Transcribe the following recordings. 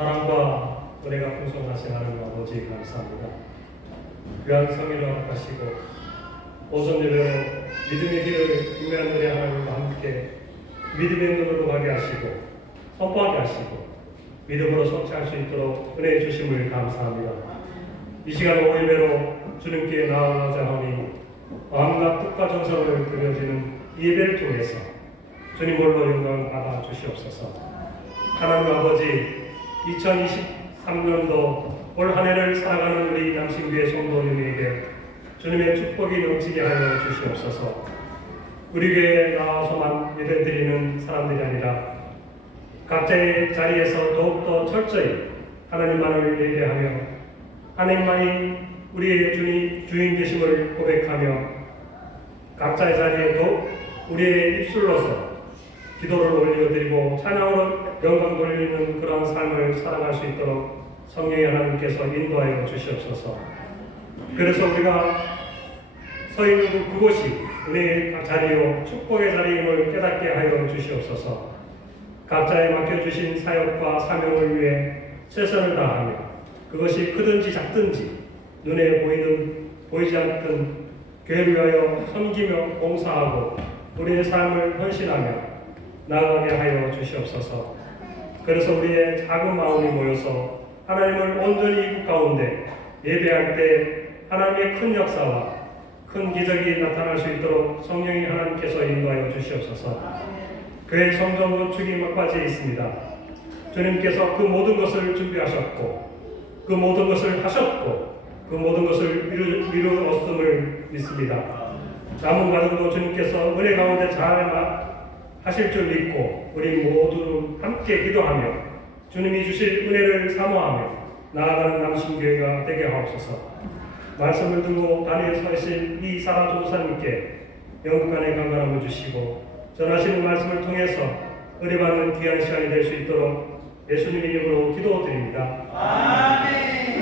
사랑과 은혜가 풍성하신 하나님 아버지 감사합니다. 귀한 성일을 허락하시고 오전 예배로 믿음의 길을 인내하는 하나님과 함께 믿음의 눈으로 가게 하시고 선포하게 하시고 믿음으로 성취할 수 있도록 은혜 주심을 감사합니다. 이 시간 오후 예배로 주님께 나아가자 하니 마음과 뜻과 정성을 드려지는 이 예배를 통해서 주님 홀로 영광 받아 주시옵소서. 하나님 아버지, 2023년도 올 한 해를 살아가는 우리 남신교회 성도님에게 주님의 축복이 넘치게 하여 주시옵소서. 우리 교회에 나와서만 예배드리는 사람들이 아니라 각자의 자리에서 더욱더 철저히 하나님만을 예배하며 하나님만이 우리의 주인 되심을 고백하며 각자의 자리에도 우리의 입술로서 기도를 올려드리고 찬양으로 영광 돌리는 그러한 삶을 살아갈 수 있도록 성령의 하나님께서 인도하여 주시옵소서. 그래서 우리가 서 있는 그곳이 은혜의 자리요 축복의 자리임을 깨닫게 하여 주시옵소서. 각자의 맡겨주신 사역과 사명을 위해 최선을 다하며 그것이 크든지 작든지 눈에 보이지 않든 교회를 위하여 섬기며 봉사하고 우리의 삶을 헌신하며 나아가게 하여 주시옵소서. 그래서 우리의 작은 마음이 모여서 하나님을 온전히 이국 가운데 예배할 때 하나님의 큰 역사와 큰 기적이 나타날 수 있도록 성령이 하나님께서 인도하여 주시옵소서. 교회 성전 건축이 막바지에 있습니다. 주님께서 그 모든 것을 준비하셨고 그 모든 것을 하셨고 그 모든 것을 이루었음을 믿습니다. 남은 과정도 주님께서 은혜 가운데 잘 하실 줄 믿고 우리 모두 함께 기도하며 주님이 주실 은혜를 사모하며 나아가는 남신교회가 되게 하옵소서. 말씀을 듣고 단위에 서신 이 사라 조사님께 영광의 강건함을 주시고 전하시는 말씀을 통해서 은혜받는 귀한 시간이 될 수 있도록 예수님 이름으로 기도드립니다. 아멘.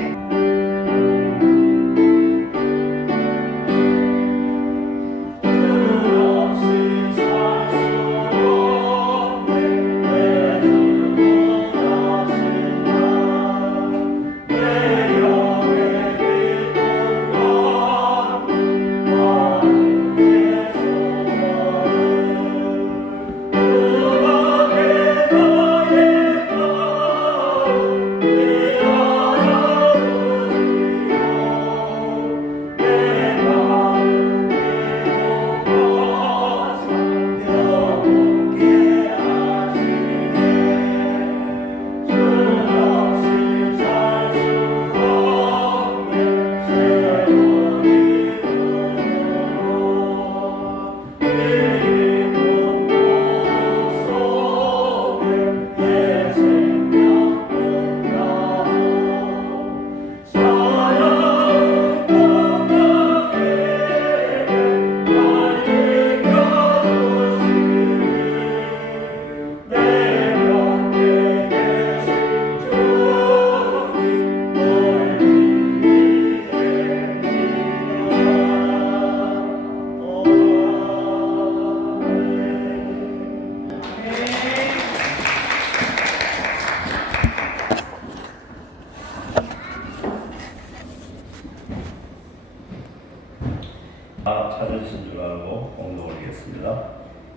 찾으신 줄 알고 공도 올리겠습니다.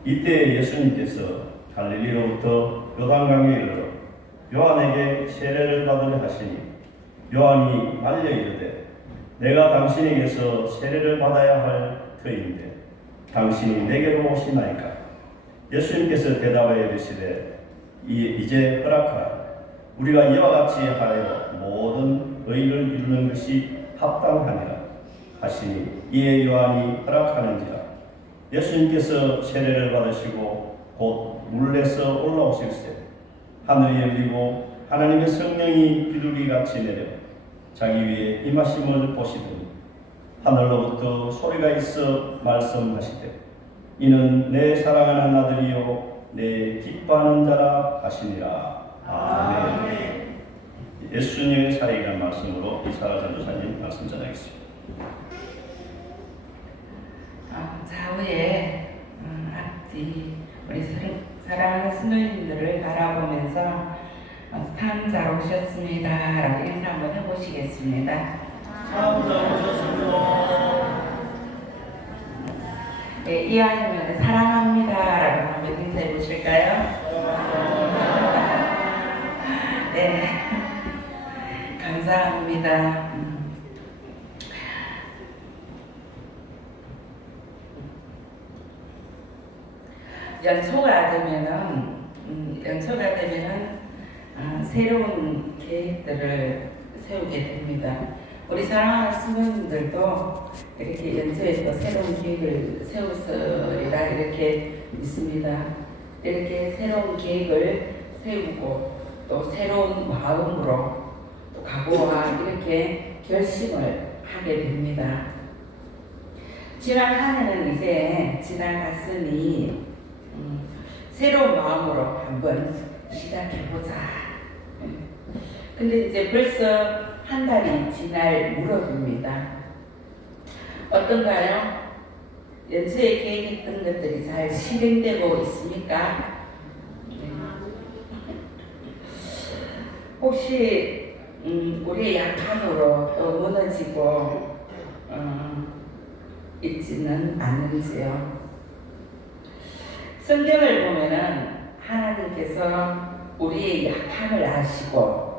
이때 예수님께서 갈릴리로부터 요단강에 이르러 요한에게 세례를 받으려 하시니 요한이 말려 이르되 내가 당신에게서 세례를 받아야 할 터인데 당신이 내게로 오시나이까. 예수님께서 대답하여 이르시되 이제 허락하라. 우리가 이와 같이 하여 모든 의를 이루는 것이 합당하니라 하시니 이에 요한이 허락하는지라. 예수님께서 세례를 받으시고 곧 물에서 올라오실세 하늘이 열리고 하나님의 성령이 비둘기같이 내려 자기 위에 임하심을 보시더니 하늘로부터 소리가 있어 말씀하시되 이는 내 사랑하는 아들이요 내 기뻐하는 자라 하시니라. 아멘. 예수님의 사역이라는 말씀으로 이사라 전도사님 말씀 전하겠습니다. 좌우에 앞뒤 우리 사랑하는 스누님들을 바라보면서 스탄 참 잘 오셨습니다. 라고 인사 한번 해보시겠습니다. 참 잘 오셨습니다. 네, 이왕이면 사랑합니다. 라고 한번 인사해 보실까요? 네. 감사합니다. 연초가 되면은 새로운 계획들을 세우게 됩니다. 우리 사랑하는 수녀님들도 이렇게 연초에 또 새로운 계획을 세우리라 이렇게 믿습니다. 이렇게 새로운 계획을 세우고 또 새로운 마음으로 또 각오와 이렇게 결심을 하게 됩니다. 지난 한 해는 이제 지나갔으니 새로운 마음으로 한번 시작해보자. 근데 이제 벌써 한 달이 지날 무렵입니다. 어떤가요? 연초에 계획했던 것들이 잘 실행되고 있습니까? 혹시 우리의 약함으로 또 무너지고 있지는 않는지요? 성경을 보면은 하나님께서 우리의 약함을 아시고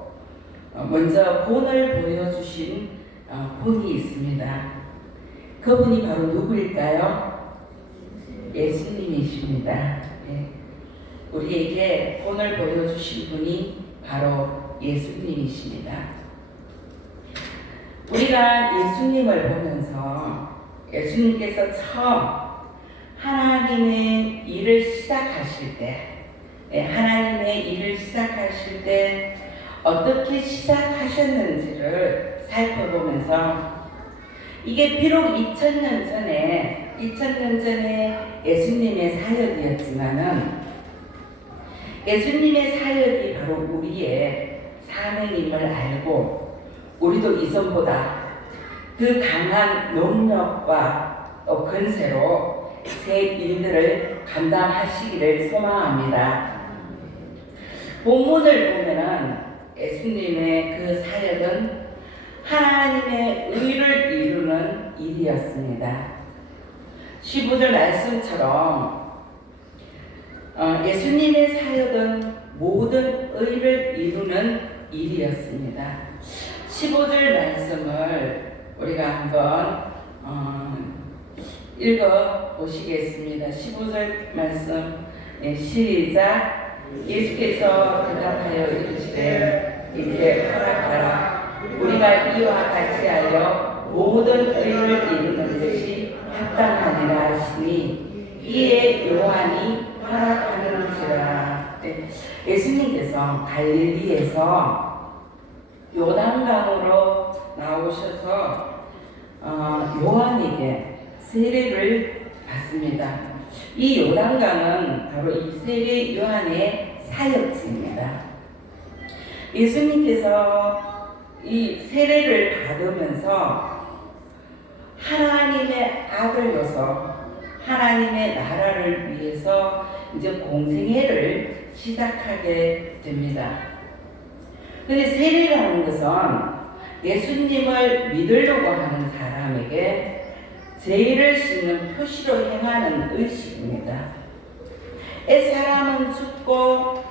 먼저 본을 보여주신 분이 있습니다. 그분이 바로 누구일까요? 예수님이십니다. 네. 우리에게 본을 보여주신 분이 바로 예수님이십니다. 우리가 예수님을 보면서 예수님께서 처음 하나님의 일을 시작하실 때 어떻게 시작하셨는지를 살펴보면서 이게 비록 2000년 전에 예수님의 사역이었지만은 예수님의 사역이 바로 우리의 사명임을 알고 우리도 이전보다 그 강한 능력과 또 권세로 새 일들을 감당하시기를 소망합니다. 본문을 보면은 예수님의 그 사역은 하나님의 의를 이루는 일이었습니다. 15절 말씀처럼 예수님의 사역은 모든 의를 이루는 일이었습니다. 15절 말씀을 우리가 한번 읽어 보시겠습니다. 15절 말씀 시작. 예수께서 대답하여 이르시되 이제 허락하라. 우리가 이와 같이 하여 모든 의를 이루는 것이 합당하니라 하시니 이에 요한이 허락하는지라. 네. 예수님께서 갈릴리에서 요단강으로 나오셔서 요한에게 세례를 받습니다. 이 요단강은 바로 이 세례 요한의 사역지입니다. 예수님께서 이 세례를 받으면서 하나님의 아들로서 하나님의 나라를 위해서 이제 공생애를 시작하게 됩니다. 근데 세례라는 것은 예수님을 믿으려고 하는 사람에게 죄를 씻는 표시로 행하는 의식입니다. 사람은 죽고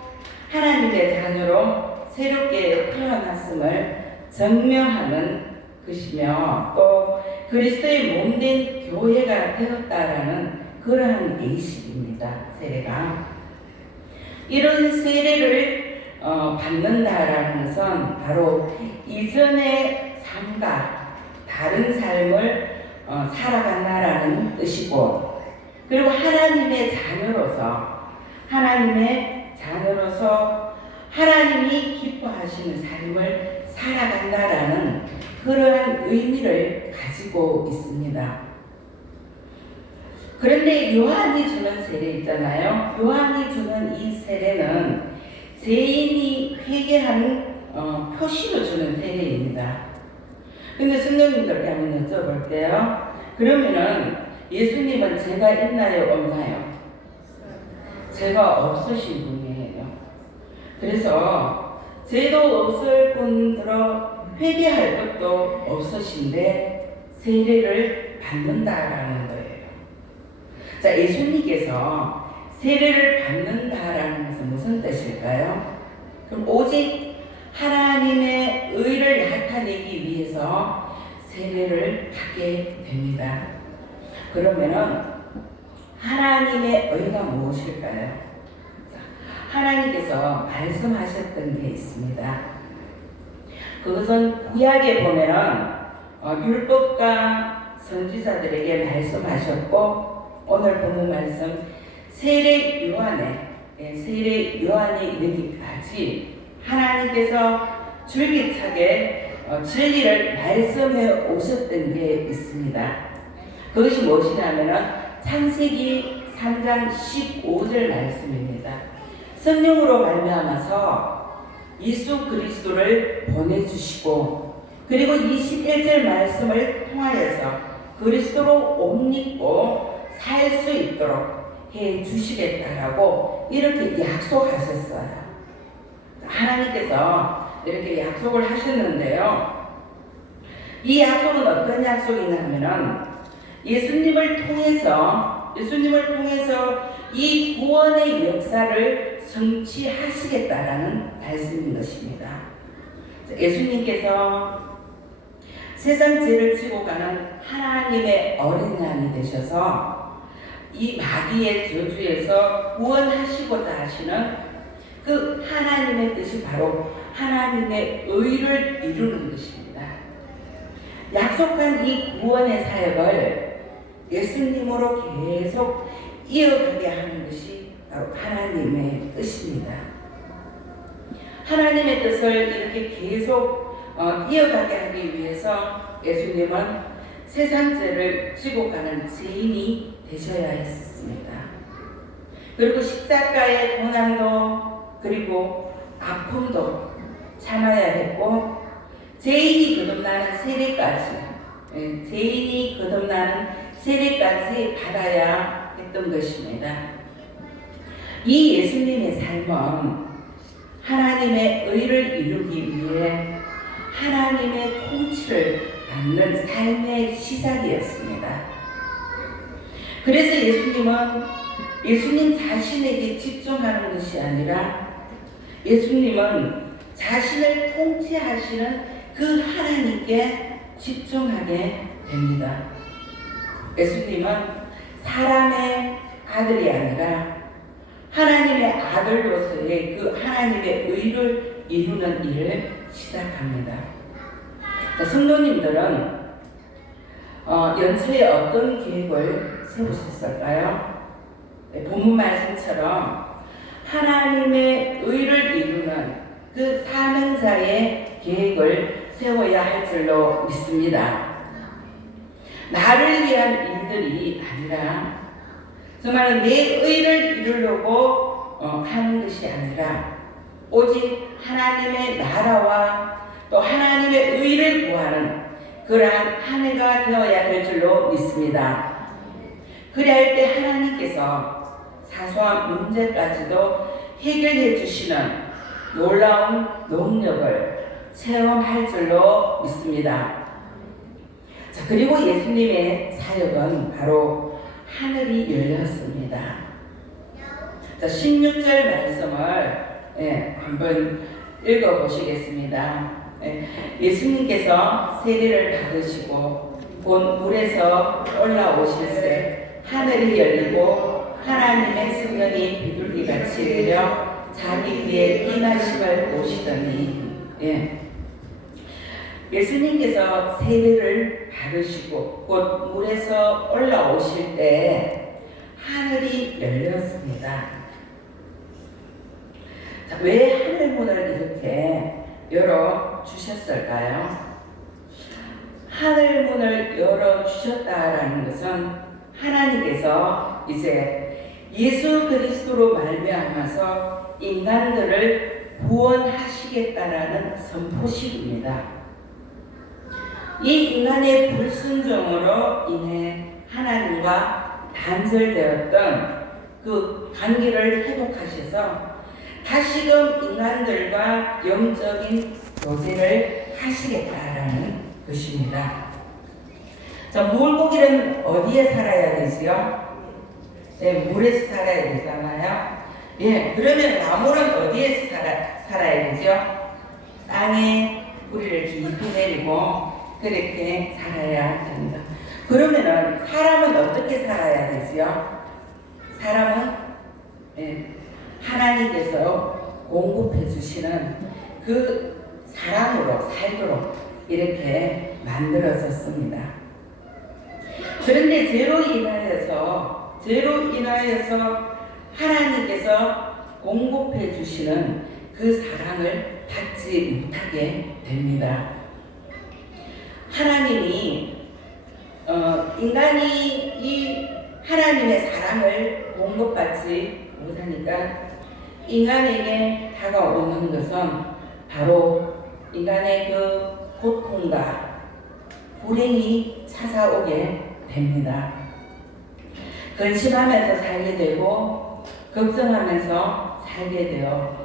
하나님의 자녀로 새롭게 태어났음을 증명하는 것이며 또 그리스도의 몸된 교회가 되었다라는 그러한 의식입니다. 세례가. 이런 세례를 받는다라는 것은 바로 이전의 삶과 다른 삶을 살아간다라는 뜻이고, 그리고 하나님의 자녀로서 하나님이 기뻐하시는 삶을 살아간다라는 그러한 의미를 가지고 있습니다. 그런데 요한이 주는 세례 있잖아요. 요한이 주는 이 세례는 죄인이 회개한 표시로 주는 세례입니다. 근데 성령님들께 한번 여쭤볼게요. 그러면은 예수님은 죄가 있나요, 없나요? 죄가 없으신 분이에요. 그래서 죄도 없을 뿐더러 회개할 것도 없으신데 세례를 받는다라는 거예요. 자, 예수님께서 세례를 받는다라는 것은 무슨 뜻일까요? 그럼 오직 하나님의 의를 나타내기 위해서 세례를 받게 됩니다. 그러면은 하나님의 의가 무엇일까요? 하나님께서 말씀하셨던 게 있습니다. 그것은 구약에 보면은 율법과 선지자들에게 말씀하셨고, 오늘 본문 말씀 세례 요한에 이르기까지 하나님께서 줄기차게 진리를 말씀해 오셨던 게 있습니다. 그것이 무엇이냐면은 창세기 3장 15절 말씀입니다. 성령으로 말미암아서 예수 그리스도를 보내주시고, 그리고 21절 말씀을 통하여서 그리스도로 옷 입고 살 수 있도록 해 주시겠다라고 이렇게 약속하셨어요. 하나님께서 이렇게 약속을 하셨는데요. 이 약속은 어떤 약속이냐면은 예수님을 통해서 이 구원의 역사를 성취하시겠다라는 말씀인 것입니다. 예수님께서 세상 죄를 지고 가는 하나님의 어린 양이 되셔서 이 마귀의 저주에서 구원하시고자 하시는 그 하나님의 뜻이 바로 하나님의 의를 이루는 것입니다. 약속한 이 구원의 사역을 예수님으로 계속 이어가게 하는 것이 바로 하나님의 뜻입니다. 하나님의 뜻을 이렇게 계속 이어가게 하기 위해서 예수님은 세상 죄를 지고 가는 죄인이 되셔야 했었습니다. 그리고 십자가의 고난도 그리고 아픔도 참아야 했고, 죄인이 거듭나는 세례까지 받아야 했던 것입니다. 이 예수님의 삶은 하나님의 의를 이루기 위해 하나님의 통치를 받는 삶의 시작이었습니다. 그래서 예수님 자신에게 집중하는 것이 아니라 예수님은 자신을 통치하시는 그 하나님께 집중하게 됩니다. 예수님은 사람의 아들이 아니라 하나님의 아들로서의 그 하나님의 의를 이루는 일을 시작합니다. 성도님들은 연초에 어떤 계획을 세우셨을까요? 본문 말씀처럼 하나님의 의를 이루는 그 사명자의 계획을 세워야 할 줄로 믿습니다. 나를 위한 일들이 아니라, 정말 내 의를 이루려고 하는 것이 아니라 오직 하나님의 나라와 또 하나님의 의를 구하는 그러한 한 해가 되어야 될 줄로 믿습니다. 그리할 때 하나님께서 사소한 문제까지도 해결해 주시는 놀라운 능력을 체험할 줄로 믿습니다. 자, 그리고 예수님의 사역은 바로 하늘이 열렸습니다. 자, 16절 말씀을 한번 읽어보시겠습니다. 예수님께서 세례를 받으시고 곧 물에서 올라오실새 하늘이 열리고 하나님의 성령이 비둘기같이 내려 자기 위에 임하심을 보시더니, 예수님께서 세례를 받으시고 곧 물에서 올라오실 때 하늘이 열렸습니다. 자, 왜 하늘문을 이렇게 열어주셨을까요? 하늘문을 열어주셨다라는 것은 하나님께서 이제 예수 그리스도로 말미암아서 인간들을 구원하시겠다라는 선포식입니다. 이 인간의 불순종으로 인해 하나님과 단절되었던 그 관계를 회복하셔서 다시금 인간들과 영적인 교제를 하시겠다라는 것입니다. 자, 물고기는 어디에 살아야 되지요? 네, 물에서 살아야 되잖아요. 예, 그러면 나무는 어디에서 살아야 되죠? 땅에 뿌리를 깊이 내리고 그렇게 살아야 됩니다. 그러면은 사람은 어떻게 살아야 되지요? 사람은 하나님께서 공급해 주시는 그 사람으로 살도록 이렇게 만들어졌습니다. 그런데 죄로 인하여서 하나님께서 공급해 주시는 그 사랑을 받지 못하게 됩니다. 하나님이 인간이 이 하나님의 사랑을 공급받지 못하니까 인간에게 다가오는 것은 바로 인간의 그 고통과 불행이 찾아오게 됩니다. 근심하면서 살게 되고 걱정하면서 살게 되어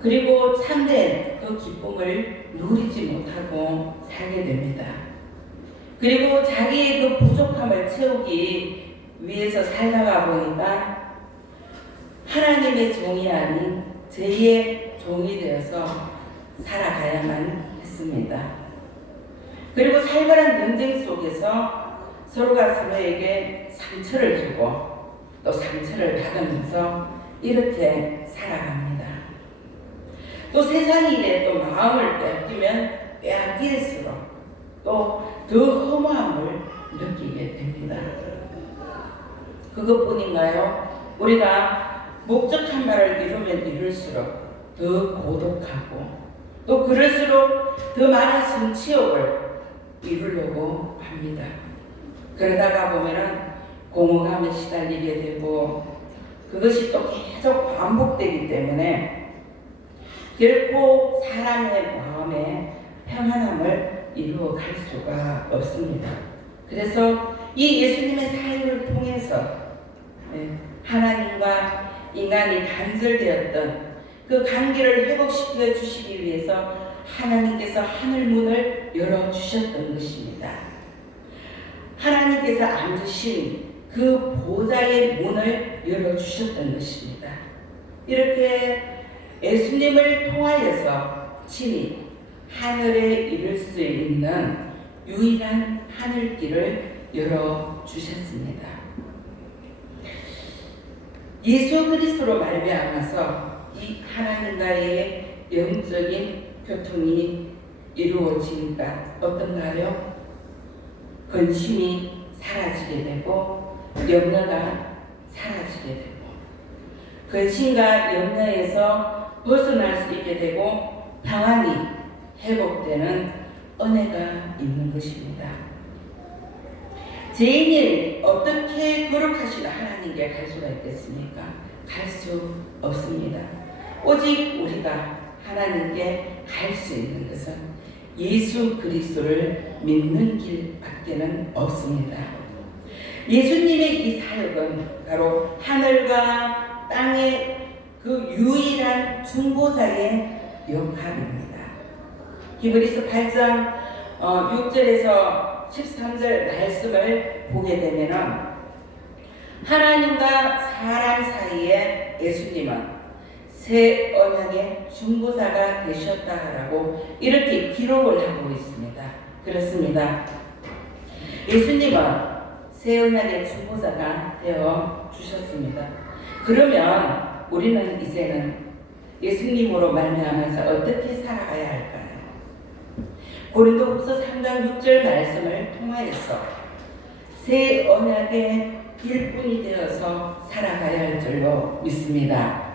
그리고 참된 그 기쁨을 누리지 못하고 살게 됩니다. 그리고 자기의 그 부족함을 채우기 위해서 살다가 보니까 하나님의 종이 아닌 죄의 종이 되어서 살아가야만 했습니다. 그리고 살벌한 전쟁 속에서 서로가 서로에게 상처를 주고 또 상처를 받으면서 이렇게 살아갑니다. 또 세상 일에 또 마음을 빼앗기면 빼앗길수록 또 더 허무함을 느끼게 됩니다. 그것뿐인가요? 우리가 목적한 바를 이루면 이룰수록 더 고독하고 또 그럴수록 더 많은 성취욕을 이루려고 합니다. 그러다가 보면은 공허감에 시달리게 되고 그것이 또 계속 반복되기 때문에 결코 사람의 마음에 평안함을 이루어갈 수가 없습니다. 그래서 이 예수님의 삶을 통해서 하나님과 인간이 단절되었던 그 관계를 회복시켜 주시기 위해서 하나님께서 하늘 문을 열어주셨던 것입니다. 하나님께서 앉으신 그 보좌의 문을 열어주셨던 것입니다. 이렇게 예수님을 통하여서 친히 하늘에 이를 수 있는 유일한 하늘길을 열어주셨습니다. 예수 그리스도로 말미암아서 이 하나님과의 영적인 교통이 이루어지니까 어떤가요? 근심이 사라지게 되고 염려가 사라지게 되고 근심과 염려에서 벗어날 수 있게 되고 평안이 회복되는 은혜가 있는 것입니다. 죄인이 어떻게 거룩하신 하나님께 갈 수가 있겠습니까? 갈 수 없습니다. 오직 우리가 하나님께 갈 수 있는 것은 예수 그리스도를 믿는 길밖에는 없습니다. 예수님의 이 사역은 바로 하늘과 땅의 그 유일한 중보자의 역할입니다. 히브리서 8장 6절에서 13절 말씀을 보게 되면은 하나님과 사람 사이에 예수님은 새 언약의 중보자가 되셨다라고 이렇게 기록을 하고 있습니다. 그렇습니다. 예수님은 새 언약의 중보자가 되어 주셨습니다. 그러면 우리는 이제는 예수님으로 말미암아서 어떻게 살아가야 할까요? 고린도후서 3장 6절 말씀을 통하여서 새 언약의 일꾼이 되어서 살아가야 할 줄로 믿습니다.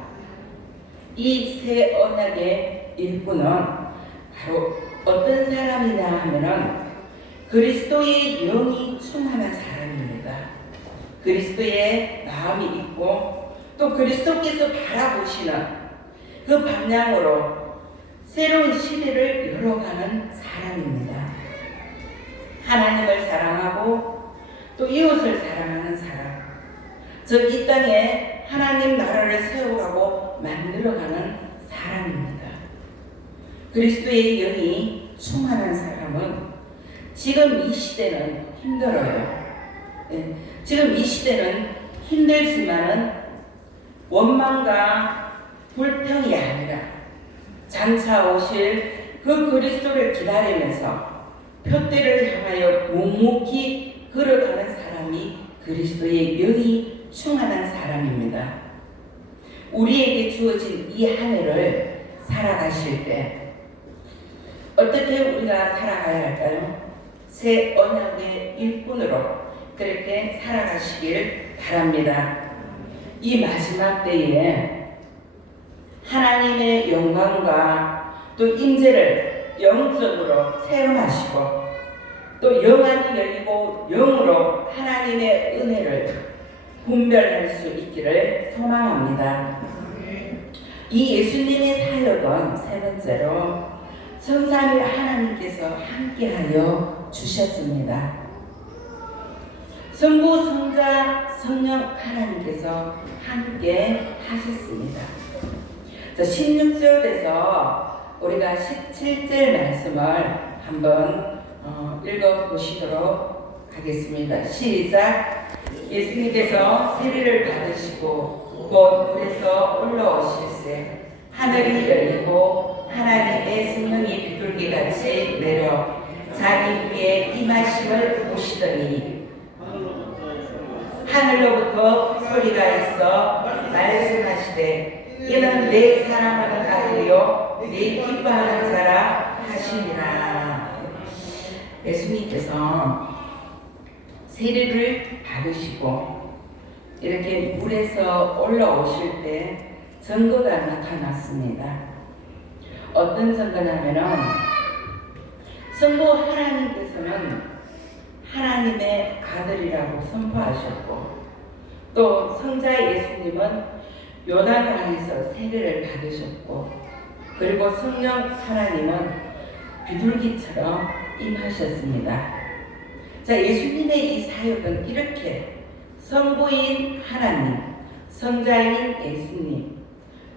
이 새 언약의 일꾼은 바로 어떤 사람이냐 하면은 그리스도의 영이 충만한 사람입니다. 그리스도의 마음이 있고 또 그리스도께서 바라보시는 그 방향으로 새로운 시대를 열어가는 사람입니다. 하나님을 사랑하고 또 이웃을 사랑하는 사람, 즉 이 땅에 하나님 나라를 세워가고 만들어가는 사람입니다. 그리스도의 영이 충만한 사람은 지금 이 시대는 힘들어요. 지금 이 시대는 힘들지만은 원망과 불평이 아니라 장차 오실 그 그리스도를 기다리면서 표대를 향하여 묵묵히 걸어가는 사람이 그리스도의 영이 충만한 사람입니다. 우리에게 주어진 이 한 해를 살아가실 때 어떻게 우리가 살아가야 할까요? 새 언약의 일꾼으로 그렇게 살아가시길 바랍니다. 이 마지막 때에 하나님의 영광과 또 임재를 영적으로 체험하시고 또 영안이 열리고 영으로 하나님의 은혜를 분별할 수 있기를 소망합니다. 이 예수님의 사역은 세 번째로 성삼위 하나님께서 함께하여 주셨습니다. 성부, 성자, 성령 하나님께서 함께 하셨습니다. 16절에서 우리가 17절 말씀을 한번 읽어보시도록 하겠습니다. 시작! 예수님께서 세례를 받으시고 곧 물에서 올라오실새 하늘이 열리고 하나님의 성령이 비둘기같이 내려 자기 위에 임하심을 보시더니 하늘로부터 소리가 있어 말씀하시되 이는 내 사랑하는 아들이요 내 기뻐하는 자라 하시니라. 예수님께서 세례를 받으시고 이렇게 물에서 올라오실 때 증거가 나타났습니다. 어떤 증거냐면은 성부 하나님께서는 하나님의 아들이라고 선포하셨고 또 성자 예수님은 요단강에서 세례를 받으셨고 그리고 성령 하나님은 비둘기처럼 임하셨습니다. 자, 예수님의 이 사역은 이렇게 성부인 하나님, 성자인 예수님,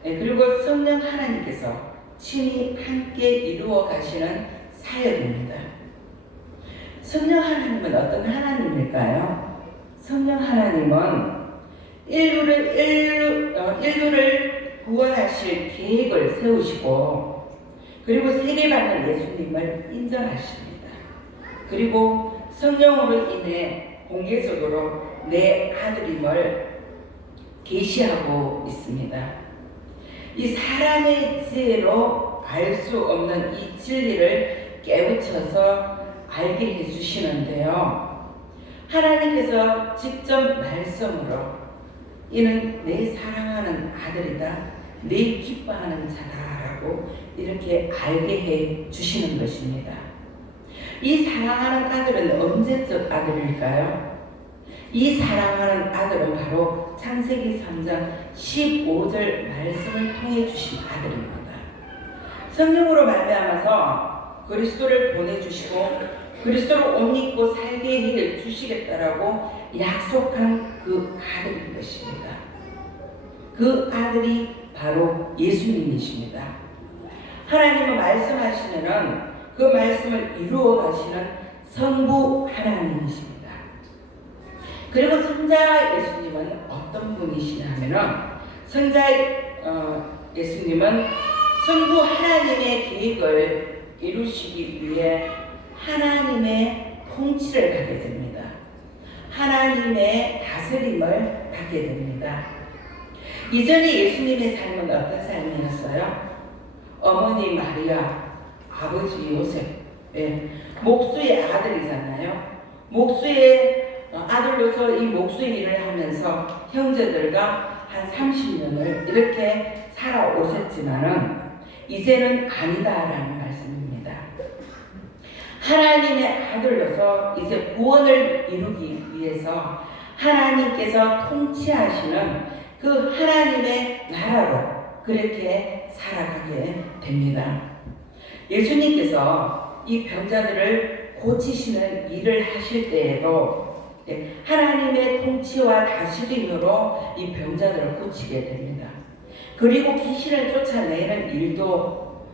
그리고 성령 하나님께서 친히 함께 이루어 가시는 사역입니다. 성령 하나님은 어떤 하나님일까요? 성령 하나님은 인류를 구원하실 계획을 세우시고 그리고 세례받는 예수님을 인정하십니다. 그리고 성령으로 인해 공개적으로 내 아들임을 계시하고 있습니다. 이 사람의 지혜로 알 수 없는 이 진리를 깨우쳐서 알게 해주시는데요. 하나님께서 직접 말씀으로 이는 내 사랑하는 아들이다, 내 기뻐하는 자다라고 이렇게 알게 해주시는 것입니다. 이 사랑하는 아들은 언제적 아들일까요? 이 사랑하는 아들은 바로 창세기 3장 15절 말씀을 통해 주신 아들입니다. 성령으로 말미암아서 그리스도를 보내주시고 그리스도를 옷 입고 살게 해 주시겠다라고 약속한 그 아들인 것입니다. 그 아들이 바로 예수님이십니다. 하나님은 말씀하시면은 그 말씀을 이루어 가시는 성부 하나님이십니다. 그리고 성자 예수님은 어떤 분이시냐면은 성자 예수님은 성부 하나님의 계획을 이루시기 위해 하나님의 통치를 받게 됩니다. 하나님의 다스림을 받게 됩니다. 이전에 예수님의 삶은 어떤 삶이었어요? 어머니 마리아, 아버지 요셉, 목수의 아들이잖아요. 목수의 아들로서 이 목수의 일을 하면서 형제들과 한 30년을 이렇게 살아오셨지만은 이제는 아니다라는 말씀입니다. 하나님의 아들로서 이제 구원을 이루기 위해서 하나님께서 통치하시는 그 하나님의 나라로 그렇게 살아가게 됩니다. 예수님께서 이 병자들을 고치시는 일을 하실 때에도 하나님의 통치와 다스림으로 이 병자들을 고치게 됩니다. 그리고 귀신을 쫓아내는 일도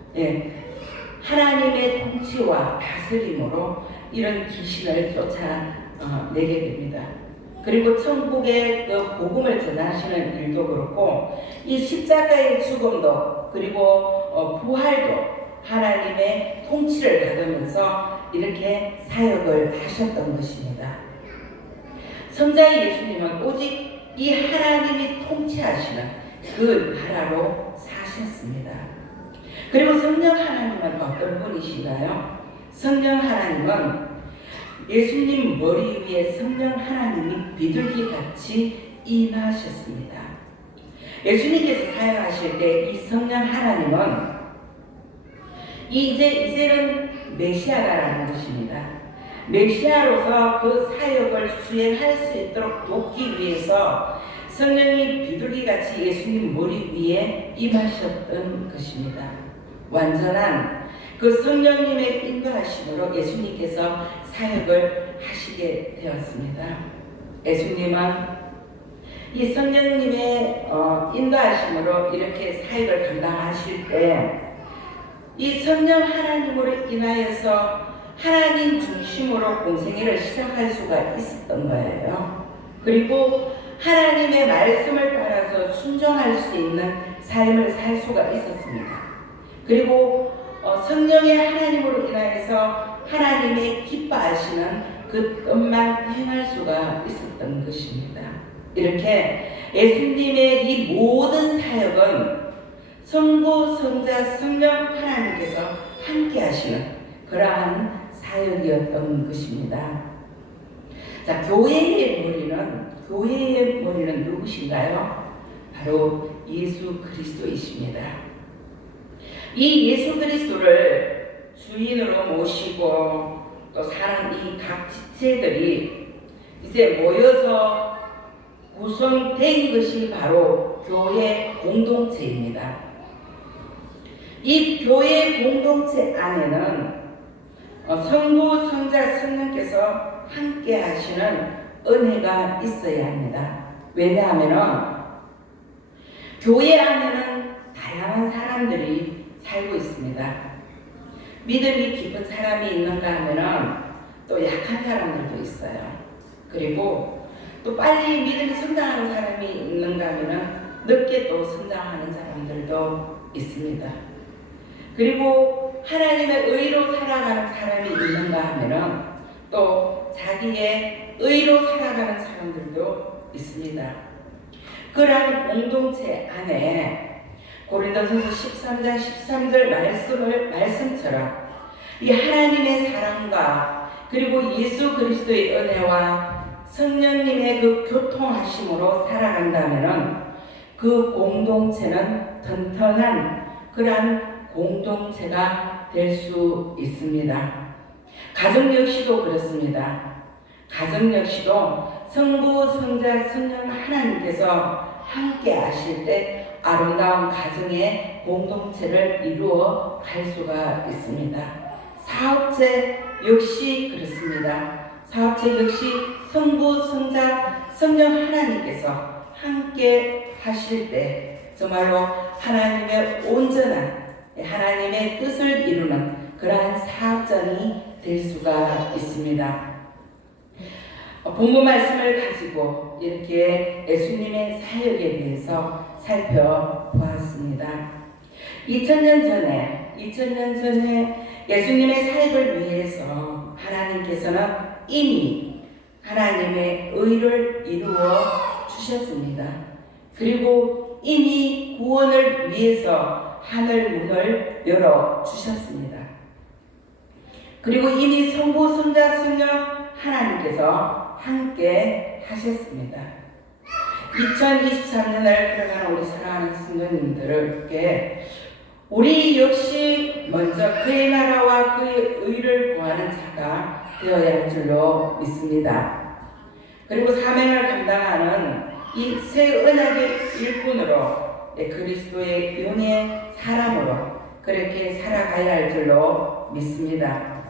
하나님의 통치와 다스림으로 이런 귀신을 쫓아내게 됩니다. 그리고 천국의 그 복음을 전하시는 일도 그렇고 이 십자가의 죽음도 그리고 부활도 하나님의 통치를 받으면서 이렇게 사역을 하셨던 것입니다. 성자 예수님은 오직 이 하나님이 통치하시는 그 나라로 사셨습니다. 그리고 성령 하나님은 어떤 분이신가요? 성령 하나님은 예수님 머리 위에 성령 하나님이 비둘기같이 임하셨습니다. 예수님께서 사역하실 때 이 성령 하나님은 이제는 메시아라는 것입니다. 메시아로서 그 사역을 수행할 수 있도록 돕기 위해서 성령이 비둘기같이 예수님 머리 위에 임하셨던 것입니다. 완전한 그 성령님의 인도하심으로 예수님께서 사역을 하시게 되었습니다. 예수님은 이 성령님의 인도하심으로 이렇게 사역을 감당하실 때 이 성령 하나님으로 인하여서 하나님 중심으로 공생애를 시작할 수가 있었던 거예요. 그리고 하나님의 말씀을 따라서 순종할 수 있는 삶을 살 수가 있었습니다. 그리고 성령의 하나님으로 인하여서 하나님의 기뻐하시는 그 뜻만 행할 수가 있었던 것입니다. 이렇게 예수님의 이 모든 사역은 성부, 성자, 성령 하나님께서 함께 하시는 그러한 사역이었던 것입니다. 자, 교회의 머리는 누구신가요? 바로 예수 그리스도이십니다. 이 예수 그리스도를 주인으로 모시고 또 사는 이 각 지체들이 이제 모여서 구성된 것이 바로 교회 공동체입니다. 이 교회 공동체 안에는 성부, 성자, 성령께서 함께 하시는 은혜가 있어야 합니다. 왜냐하면 교회 안에는 다양한 사람들이 살고 있습니다. 믿음이 깊은 사람이 있는가 하면은 또 약한 사람들도 있어요. 그리고 또 빨리 믿음이 성장하는 사람이 있는가 하면은 늦게 또 성장하는 사람들도 있습니다. 그리고 하나님의 의로 살아가는 사람이 있는가 하면은 또 자기의 의로 살아가는 사람들도 있습니다. 그러한 공동체 안에 고린도전서 13장 13절 말씀처럼 이 하나님의 사랑과 그리고 예수 그리스도의 은혜와 성령님의 그 교통하심으로 살아간다면은 그 공동체는 튼튼한 그러한 공동체가 될 수 있습니다. 가정 역시도 그렇습니다. 가정 역시도 성부, 성자, 성령 하나님께서 함께 하실 때 아름다운 가정의 공동체를 이루어 갈 수가 있습니다. 사업체 역시 그렇습니다. 사업체 역시 성부, 성자, 성령 하나님께서 함께 하실 때 정말로 하나님의 온전한 하나님의 뜻을 이루는 그러한 사업장이 될 수가 있습니다. 본문 말씀을 가지고 이렇게 예수님의 사역에 대해서 살펴보았습니다. 2000년 전에 예수님의 사역을 위해서 하나님께서는 이미 하나님의 의를 이루어 주셨습니다. 그리고 이미 구원을 위해서 하늘 문을 열어 주셨습니다. 그리고 이미 성부, 성자, 성령 하나님께서 함께 하셨습니다. 2023년을 걸어가는 우리 사랑하는 성도님들에게 우리 역시 먼저 그의 나라와 그의 의를 구하는 자가 되어야 할 줄로 믿습니다. 그리고 사명을 감당하는 이 새 언약의 일꾼으로 그리스도의 영의 사람으로 그렇게 살아가야 할 줄로 믿습니다.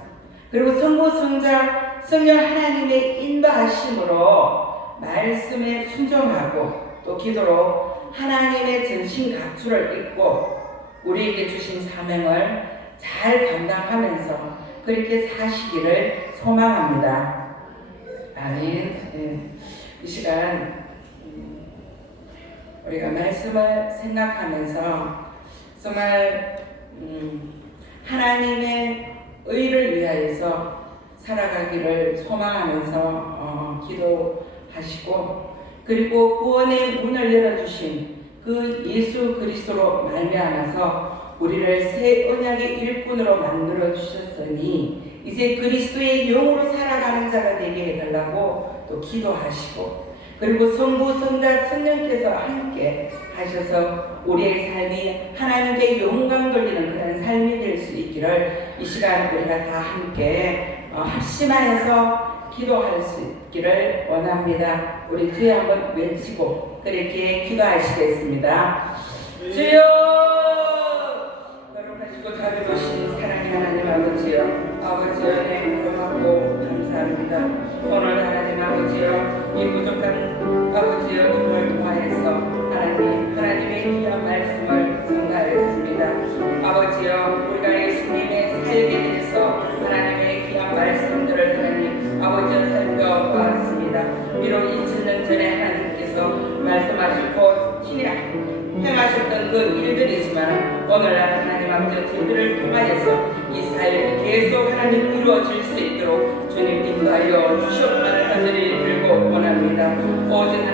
그리고 성부, 성자, 성령 하나님의 인도하심으로 말씀에 순종하고 또 기도로 하나님의 전신 각주를 입고 우리에게 주신 사명을 잘 감당하면서 그렇게 사시기를 소망합니다. 아멘. 이 시간 우리가 말씀을 생각하면서 정말 하나님의 의를 위하여서 살아가기를 소망하면서 기도하시고, 그리고 구원의 문을 열어주신 그 예수 그리스도로 말미암아서 우리를 새 언약의 일꾼으로 만들어 주셨으니 이제 그리스도의 영으로 살아가는 자가 되게 해달라고 또 기도하시고, 그리고 성부 성자 성령께서 함께 하셔서 우리의 삶이 하나님께 영광 돌리는 그런 삶이 될 수 있기를 이 시간 우리가 다 함께 합심하여서 기도할 수 있기를 원합니다. 우리 주여 한번 외치고 그렇게 기도하시겠습니다. 주여! 거룩하시고 자비로우신 사랑의 하나님 아버지여, 아버지여 내 고맙고 감사합니다. 오늘 하나님 아버지여 이 부족한 아버지여 힘을 통하여서 하나님의 귀한 말씀을 전달했습니다. 아버지여 우리가 예수님의 사역에 대해서 하나님의 귀한 말씀들을 하나님 아버지여 살펴보았습니다. 비록 2000년 전에 하나님께서 말씀하셨고 행하셨던 그 일들이지만 오늘날 하나님 아버지 저희들을 통하여서 이 사역이 계속 하나님 이루어질 수 있도록 주님 인도하여 주시옵기를 간절히 빌고 원합니다. 오직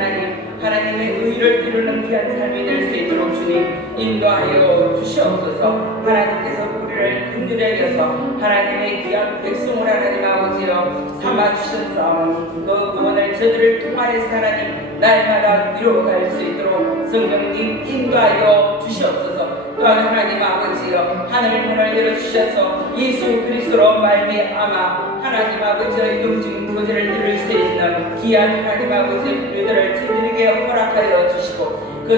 하나님의 의를 이루는 귀한 삶이 될 수 있도록 주님 인도하여 주시옵소서. 하나님께서 우리를 긍휼히 여겨서 하나님의 귀한 백성을 하나님 아버지여 삼아주셨사오니 그 구원을 저들을 통하여서 하나님 날마다 이루어갈 수 있도록 성령님 인도하여 주시옵소서. 또한 하나님 아버지여 하늘 문을 열어주셔서 예수 그리스도로 말미암아 하나님 아버지의 영적인 교제를 이룰 수 있는 귀한 하나님 아버지의 일들을 저들에게 허락하여 주시고 그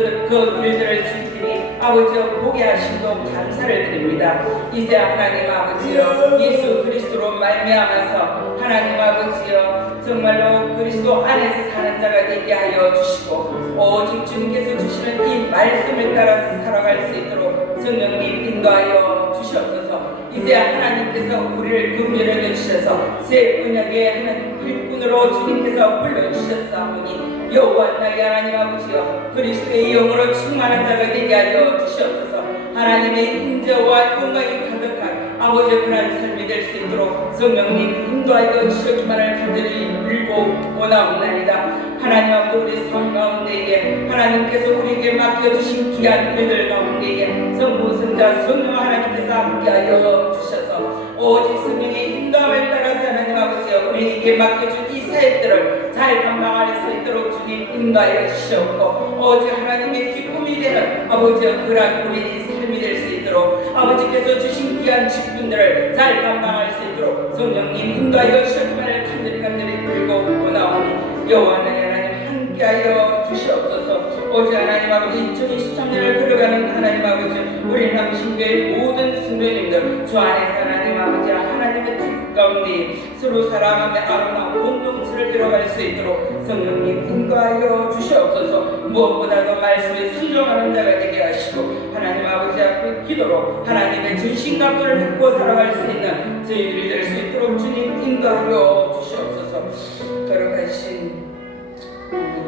일들을 주님이 아버지여 보게 하심도 감사를 드립니다. 이제 하나님 아버지여 예수 그리스도로 말미암아서 하나님 아버지여 정말로 그리스도 안에서 사는 자가 되게 하여 주시고 오직 주님께서 주시는 이 말씀을 따라서 살아갈 수 있도록 성령님 인도하여 주시옵소서. 이제 하나님께서 우리를 긍휼히 여기셔서 새 언약의 하나님 일꾼으로 주님께서 불러주셨사오니 여호와 나의 하나님 아버지여 그리스도의 영으로 충만한 자가 되게 하여 주시옵소서. 하나님의 인자와 영광이 가득한 아버지의 그런 삶이 될 수 있도록 성령님 인도하여 주시기만을 간절히 빌고 원하옵나이다. 하나님 아버지 우리 삶 가운데에 하나님께서 우리에게 맡겨주신 귀한 일들 가운데에 성부 성자 성령 하나님께서 함께하여 주셔서 오직 성령의 인도함을 따라서 하나님 아버지여 우리에게 맡겨준 이 사역들을 잘 감당할 수 있도록 주님 인도하여 주시옵고 오직 하나님의 기쁨이 되는 아버지여 그러한 우리의 삶이 될 수 있도록 아버지께서 주신 귀한 직분들을 잘 감당할 수 있도록 성령님 인도하여 주시기만을 간절히 빌고 원하오니 여호와 나의 하나님 함께하여 주시옵소서. 오직 하나님 아버지 2023년을 걸어가는 하나님 아버지 우리 남신교의 모든 성도님들 주 안에서 하나님 아버지 하나님의 뜻 가운데 서로 사랑하며 아름다운 공동체를 들어갈 수 있도록 성령님 인도하여 주시옵소서. 무엇보다도 말씀에 순종하는 자가 되게 하시고 하나님 아버지 앞에 기도로 하나님의 전신갑주를 믿고 살아갈 수 있는 저희들이 될 수 있도록 주님 인도하여 주시옵소서. 거룩하신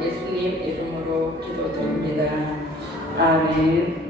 예수님 이름으로 기도드립니다. 아멘.